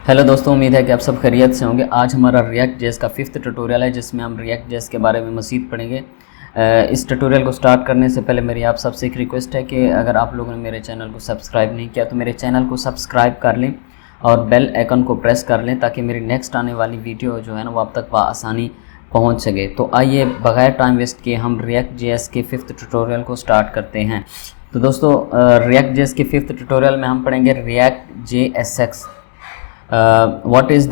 Hello दोस्तों, उम्मीद है कि आप सब खैरियत से होंगे। आज हमारा रिएक्ट जेएस का 5th ट्यूटोरियल है जिसमें हम रिएक्ट जेएस के बारे में मज़ीद पढ़ेंगे। इस ट्यूटोरियल को स्टार्ट करने से पहले मेरी आप सबसे एक रिक्वेस्ट है कि अगर आप लोगों ने मेरे चैनल को सब्सक्राइब नहीं किया तो मेरे चैनल को सब्सक्राइब कर लें और बेल आइकन को प्रेस कर लें ताकि मेरी नेक्स्ट आने वाली वीडियो जो है ना वो आप तक आसानी पहुँच सके। तो आइए बगैर टाइम वेस्ट किए हम रिएक्ट जेएस के 5th ट्यूटोरियल को स्टार्ट करते हैं। तो दोस्तों, रिएक्ट जेएस के 5th ट्यूटोरियल में हम पढ़ेंगे react JSX। what is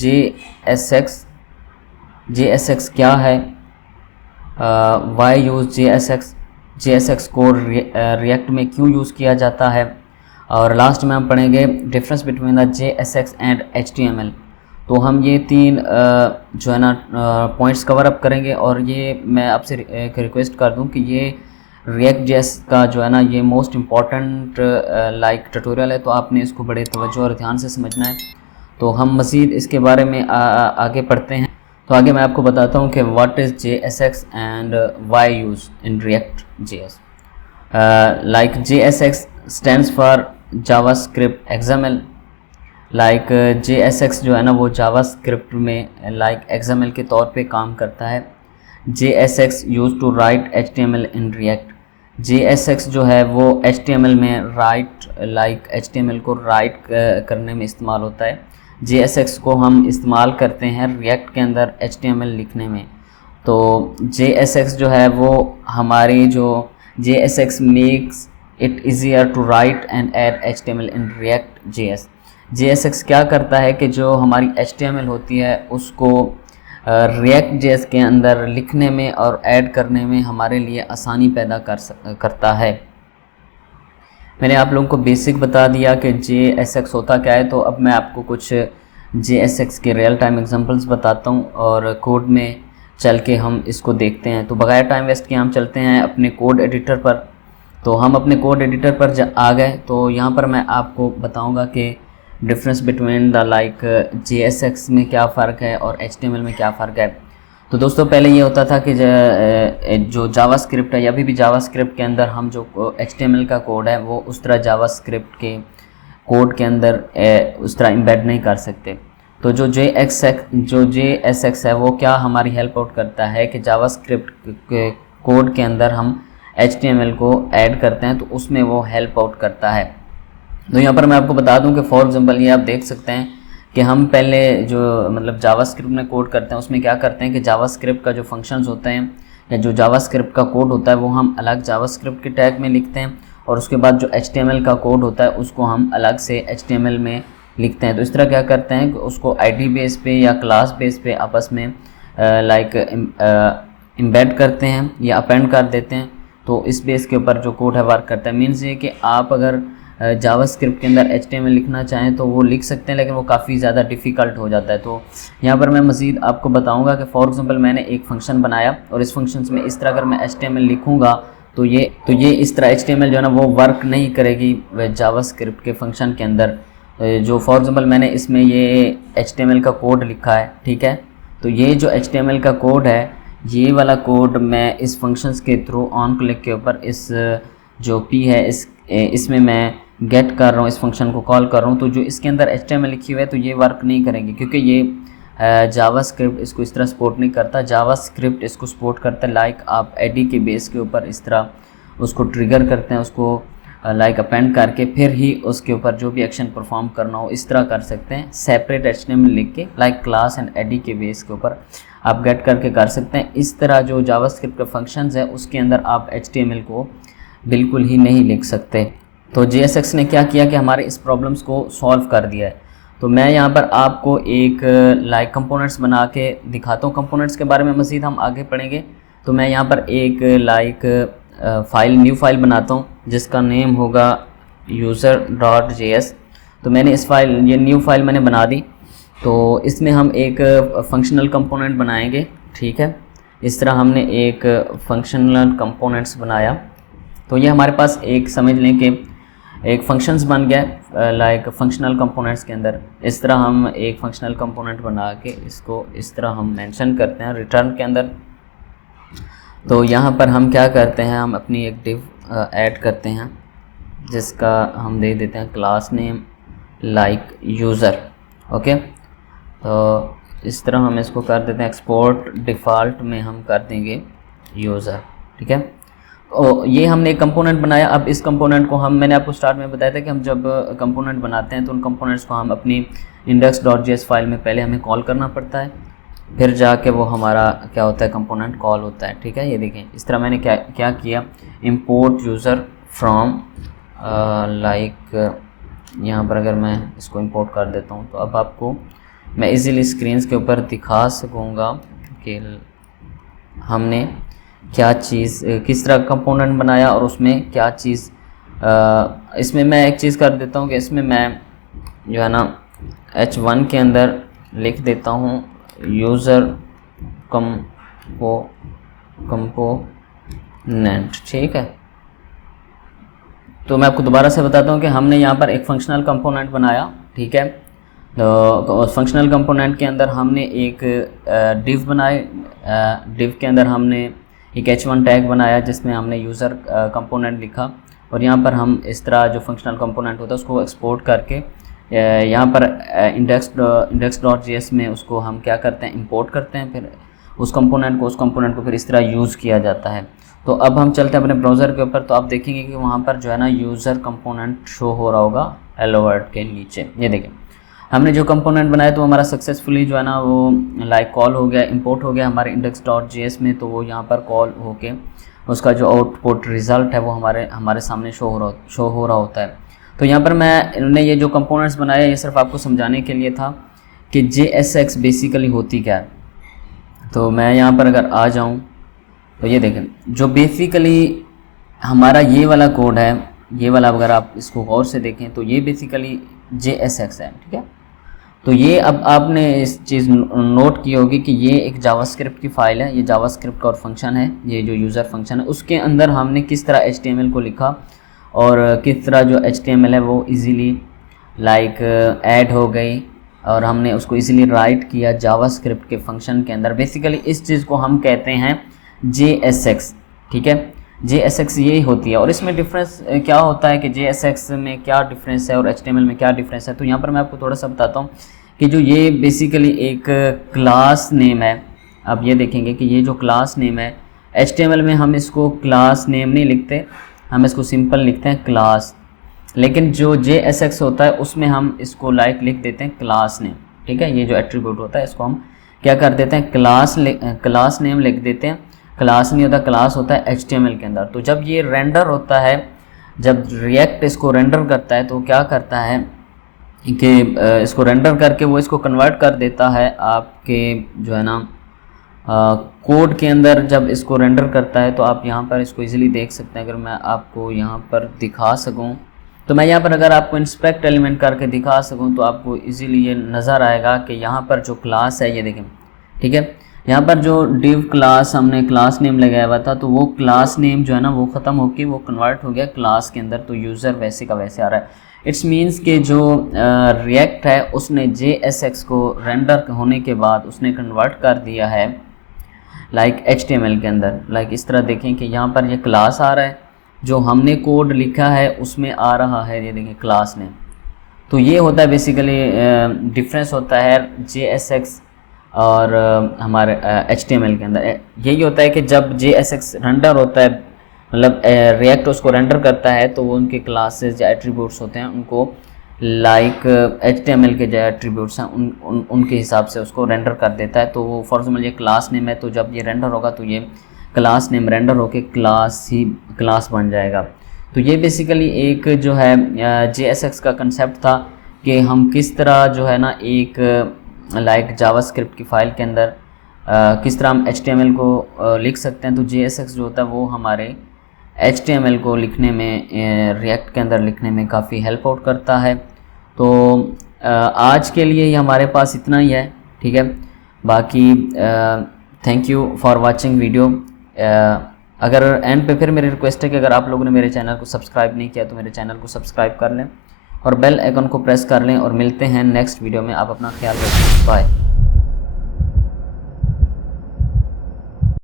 JSX? JSX क्या है? वाई यूज़ JSX को रिएक्ट में क्यों यूज़ किया जाता है? और लास्ट में हम पढ़ेंगे difference between the JSX and HTML। तो हम ये तीन जो है ना पॉइंट्स कवर अप करेंगे। और ये मैं आपसे एक रिक्वेस्ट कर दूं कि ये रिएक्ट जेएस का जो है ना ये मोस्ट इम्पॉर्टेंट ट्यूटोरियल है, तो आपने इसको बड़े तवज्जो और ध्यान से समझना है। तो हम मज़ीद इसके बारे में आगे पढ़ते हैं। तो आगे मैं आपको बताता हूँ कि what is JSX and why use in React JS. Like JSX stands for JavaScript XML। Like JSX जो है ना वो जावास्क्रिप्ट में XML के तौर पे काम करता है। JSX use to write HTML in React. JSX जो है वो HTML में HTML को राइट करने में इस्तेमाल होता है। JSX को हम इस्तेमाल करते हैं रिएक्ट के अंदर HTML लिखने में। तो JSX जो है वो हमारी जो JSX makes it easier to write and add HTML in React JS। JSX क्या करता है कि जो हमारी HTML होती है उसको रिएक्ट जेएस के अंदर लिखने में और ऐड करने में हमारे लिए आसानी पैदा करता है। मैंने आप लोगों को बेसिक बता दिया कि JSX होता क्या है। तो अब मैं आपको कुछ JSX के रियल टाइम एग्जांपल्स बताता हूं और कोड में चल के हम इसको देखते हैं। तो बगैर टाइम वेस्ट किए हम चलते हैं अपने कोड एडिटर पर। तो हम अपने कोड एडिटर पर आ गए। तो यहाँ पर मैं आपको बताऊँगा कि डिफरेंस बिटवीन द JSX में क्या फ़र्क है और HTML में क्या फ़र्क है। तो दोस्तों, पहले ये होता था कि जो जावास्क्रिप्ट है या अभी भी जावास्क्रिप्ट के अंदर हम जो HTML का कोड है वो उस तरह जावास्क्रिप्ट के कोड के अंदर उस तरह एम्बेड नहीं कर सकते। तो जो JSX है वो क्या हमारी हेल्प आउट करता है कि जावास्क्रिप्ट के कोड के अंदर हम HTML को ऐड करते हैं तो उसमें वो हेल्प आउट करता है। तो यहाँ पर मैं आपको बता दूं कि फॉर एग्जांपल ये आप देख सकते हैं कि हम पहले जो जावास्क्रिप्ट में कोड करते हैं उसमें क्या करते हैं कि जावास्क्रिप्ट का जो फंक्शंस होते हैं या जो जावास्क्रिप्ट का कोड होता है वो हम अलग जावास्क्रिप्ट के टैग में लिखते हैं और उसके बाद जो HTML का कोड होता है उसको हम अलग से HTML में लिखते हैं। तो इस तरह क्या करते हैं कि उसको ID बेस पे या क्लास बेस पे आपस में एम्बेड करते हैं या अपेंड कर देते हैं। तो इस बेस के ऊपर जो कोड है वर्क करता है। मीन्स ये कि आप अगर जावास्क्रिप्ट के अंदर HTML लिखना चाहें तो वो लिख सकते हैं, लेकिन वो काफ़ी ज़्यादा डिफ़िकल्ट हो जाता है। तो यहाँ पर मैं मज़ीद आपको बताऊँगा कि फॉर एग्जांपल मैंने एक फ़ंक्शन बनाया और इस फंक्शन में इस तरह अगर मैं HTML लिखूँगा तो ये इस तरह HTML जो है ना वो वर्क नहीं करेगी जावास्क्रिप्ट के फंक्शन के अंदर। जो फॉर एग्जांपल मैंने इसमें ये HTML का कोड लिखा है, ठीक है। तो ये जो HTML का कोड है ये वाला कोड मैं इस फंक्शंस के थ्रू ऑन क्लिक के ऊपर इस जो P है इसमें मैं गेट कर रहा हूँ, इस फंक्शन को कॉल कर रहा हूँ। तो जो इसके अंदर HTML लिखी हुई है तो ये वर्क नहीं करेंगे क्योंकि ये जावास्क्रिप्ट इसको इस तरह सपोर्ट नहीं करता। जावास्क्रिप्ट इसको सपोर्ट करता है आप ID के बेस के ऊपर इस तरह उसको ट्रिगर करते हैं, उसको अपेंड करके फिर ही उसके ऊपर जो भी एक्शन परफॉर्म करना हो इस तरह कर सकते हैं। सेपरेट HTML लिख के क्लास एंड ID के बेस के ऊपर आप गेट करके कर सकते हैं। इस तरह जो जावास्क्रिप्ट का फंक्शंस है उसके अंदर आप HTML को बिल्कुल ही नहीं लिख सकते। तो JSX ने क्या किया कि हमारे इस प्रॉब्लम्स को सॉल्व कर दिया है। तो मैं यहाँ पर आपको एक कंपोनेंट्स बना के दिखाता हूँ। कंपोनेंट्स के बारे में मज़ीद हम आगे पढ़ेंगे। तो मैं यहाँ पर एक न्यू फाइल बनाता हूँ जिसका नेम होगा user.js। तो मैंने ये न्यू फाइल मैंने बना दी। तो इसमें हम एक फंक्शनल कंपोनेंट बनाएंगे, ठीक है। इस तरह हमने एक फंक्शनल कंपोनेंट्स बनाया। तो ये हमारे पास एक समझ लें कि एक फंक्शंस बन गया फंक्शनल कंपोनेंट्स के अंदर। इस तरह हम एक फंक्शनल कंपोनेंट बना के इसको इस तरह हम मेंशन करते हैं रिटर्न के अंदर। तो यहाँ पर हम क्या करते हैं, हम अपनी एक डिव ऐड करते हैं जिसका हम दे देते हैं class name like user. Okay, तो इस तरह हम इसको कर देते हैं, एक्सपोर्ट डिफ़ॉल्ट में हम कर देंगे यूज़र। ठीक है, तो ये हमने एक कंपोनेंट बनाया। अब इस कंपोनेंट को मैंने आपको स्टार्ट में बताया था कि हम जब कंपोनेंट बनाते हैं तो उन कंपोनेंट्स को हम अपनी index.js फाइल में पहले हमें कॉल करना पड़ता है, फिर जाके वो हमारा क्या होता है, कंपोनेंट कॉल होता है। ठीक है, ये देखें इस तरह मैंने क्या किया, इंपोर्ट यूज़र फ्रॉम लाइक, यहाँ पर अगर मैं इसको इंपोर्ट कर देता हूँ तो अब आपको मैं इजीली स्क्रीन के ऊपर दिखा सकूँगा कि हमने क्या चीज़, किस तरह कंपोनेंट बनाया और उसमें क्या चीज़। इसमें मैं एक चीज़ कर देता हूँ कि इसमें मैं जो है ना H1 के अंदर लिख देता हूँ यूज़र कंपोनेंट। ठीक है, तो मैं आपको दोबारा से बताता हूँ कि हमने यहाँ पर एक फंक्शनल कंपोनेंट बनाया। ठीक है, तो फंक्शनल कंपोनेंट के अंदर हमने एक डिव बनाए, डिव के अंदर हमने एक H1 टैग बनाया जिसमें हमने यूज़र कंपोनेंट लिखा, और यहाँ पर हम इस तरह जो फंक्शनल कंपोनेंट होता है उसको एक्सपोर्ट करके यहाँ पर index.js में उसको हम क्या करते हैं, इंपोर्ट करते हैं, फिर उस कंपोनेंट को फिर इस तरह यूज़ किया जाता है। तो अब हम चलते हैं अपने ब्राउज़र के ऊपर, तो आप देखेंगे कि वहाँ पर जो है ना यूज़र कंपोनेंट शो हो रहा होगा हेलो वर्ल्ड के नीचे। ये देखें हमने जो कंपोनेंट बनाया तो हमारा सक्सेसफुली जो है ना वो लाइक कॉल हो गया, इंपोर्ट हो गया हमारे index.js में। तो वो यहाँ पर कॉल होके उसका जो आउटपुट रिज़ल्ट है वो हमारे सामने शो हो रहा होता है। तो यहाँ पर मैंने ये जो कंपोनेंट्स बनाए ये सिर्फ आपको समझाने के लिए था कि JSX बेसिकली होती क्या है। तो मैं यहाँ पर अगर आ जाऊँ तो ये देखें जो बेसिकली हमारा ये वाला कोड है, ये वाला अगर आप इसको गौर से देखें तो ये बेसिकली JSX है। ठीक है, तो ये अब आपने इस चीज़ नोट की होगी कि ये एक जावास्क्रिप्ट की फ़ाइल है, ये जावास्क्रिप्ट का और फंक्शन है, ये जो यूज़र फंक्शन है उसके अंदर हमने किस तरह HTML को लिखा और किस तरह जो HTML है वो इजीली लाइक ऐड हो गई और हमने उसको इजीली राइट किया जावास्क्रिप्ट के फंक्शन के अंदर। बेसिकली इस चीज़ को हम कहते हैं JSX। ठीक है, JSX ये होती है। और इसमें डिफरेंस क्या होता है कि JSX में क्या डिफरेंस है और HTML में क्या डिफरेंस है, तो यहाँ पर मैं आपको थोड़ा सा बताता हूँ कि जो ये बेसिकली एक क्लास नेम है। अब ये देखेंगे कि ये जो क्लास नेम है HTML में हम इसको क्लास नेम नहीं लिखते, हम इसको सिंपल लिखते हैं क्लास, लेकिन जो JSX होता है उसमें हम इसको लाइक लिख देते हैं क्लास नेम। ठीक है, ये जो एट्रीब्यूट होता है इसको हम क्या कर देते हैं, क्लास नेम लिख देते हैं। क्लास नहीं होता, क्लास होता है HTML के अंदर। तो जब ये रेंडर होता है, जब रिएक्ट इसको रेंडर करता है तो क्या करता है कि इसको रेंडर करके वो इसको कन्वर्ट कर देता है आपके जो है ना कोड के अंदर। जब इसको रेंडर करता है तो आप यहाँ पर इसको इजीली देख सकते हैं। अगर मैं आपको यहाँ पर दिखा सकूँ तो मैं यहाँ पर अगर आपको इंस्पेक्ट एलिमेंट करके दिखा सकूँ तो आपको इजीली ये नज़र आएगा कि यहाँ पर जो क्लास है ये देखें। ठीक है, यहाँ पर जो डिव क्लास हमने क्लास नेम लगाया हुआ था तो वो क्लास नेम जो है ना वो ख़त्म होके वो कन्वर्ट हो गया क्लास के अंदर। तो यूज़र वैसे का वैसे आ रहा है। इट्स मीन्स कि जो रिएक्ट है उसने JSX को रेंडर होने के बाद उसने कन्वर्ट कर दिया है लाइक HTML के अंदर। लाइक इस तरह देखें कि यहाँ पर ये क्लास आ रहा है, जो हमने कोड लिखा है उसमें आ रहा है ये देखें क्लास नेम। तो ये होता है बेसिकली डिफरेंस होता है JSX और हमारे HTML के अंदर। यही होता है कि जब JSX रेंडर होता है, मतलब रिएक्ट उसको रेंडर करता है तो वो उनके क्लासेस या एट्रीब्यूट्स होते हैं उनको लाइक HTML के जो एट्रीब्यूट्स हैं उनके हिसाब से उसको रेंडर कर देता है। तो वो फॉर एग्जाम्पल ये क्लास नेम है, तो जब ये रेंडर होगा तो ये क्लास नेम रेंडर होके क्लास बन जाएगा। तो ये बेसिकली एक जो है JSX का कंसेप्ट था कि हम किस तरह जो है ना एक लाइक जावास्क्रिप्ट की फ़ाइल के अंदर किस तरह हम HTML को लिख सकते हैं। तो JSX जो होता है वो हमारे HTML को लिखने में रिएक्ट के अंदर लिखने में काफ़ी हेल्प आउट करता है। तो आज के लिए ये हमारे पास इतना ही है। ठीक है, बाकी thank you for watching video. अगर एंड पे फिर मेरी रिक्वेस्ट है कि अगर आप लोगों ने मेरे चैनल को सब्सक्राइब नहीं किया तो मेरे चैनल को सब्सक्राइब कर लें और बेल आइकन को प्रेस कर लें। और मिलते हैं नेक्स्ट वीडियो में। आप अपना ख्याल रखें, बाय।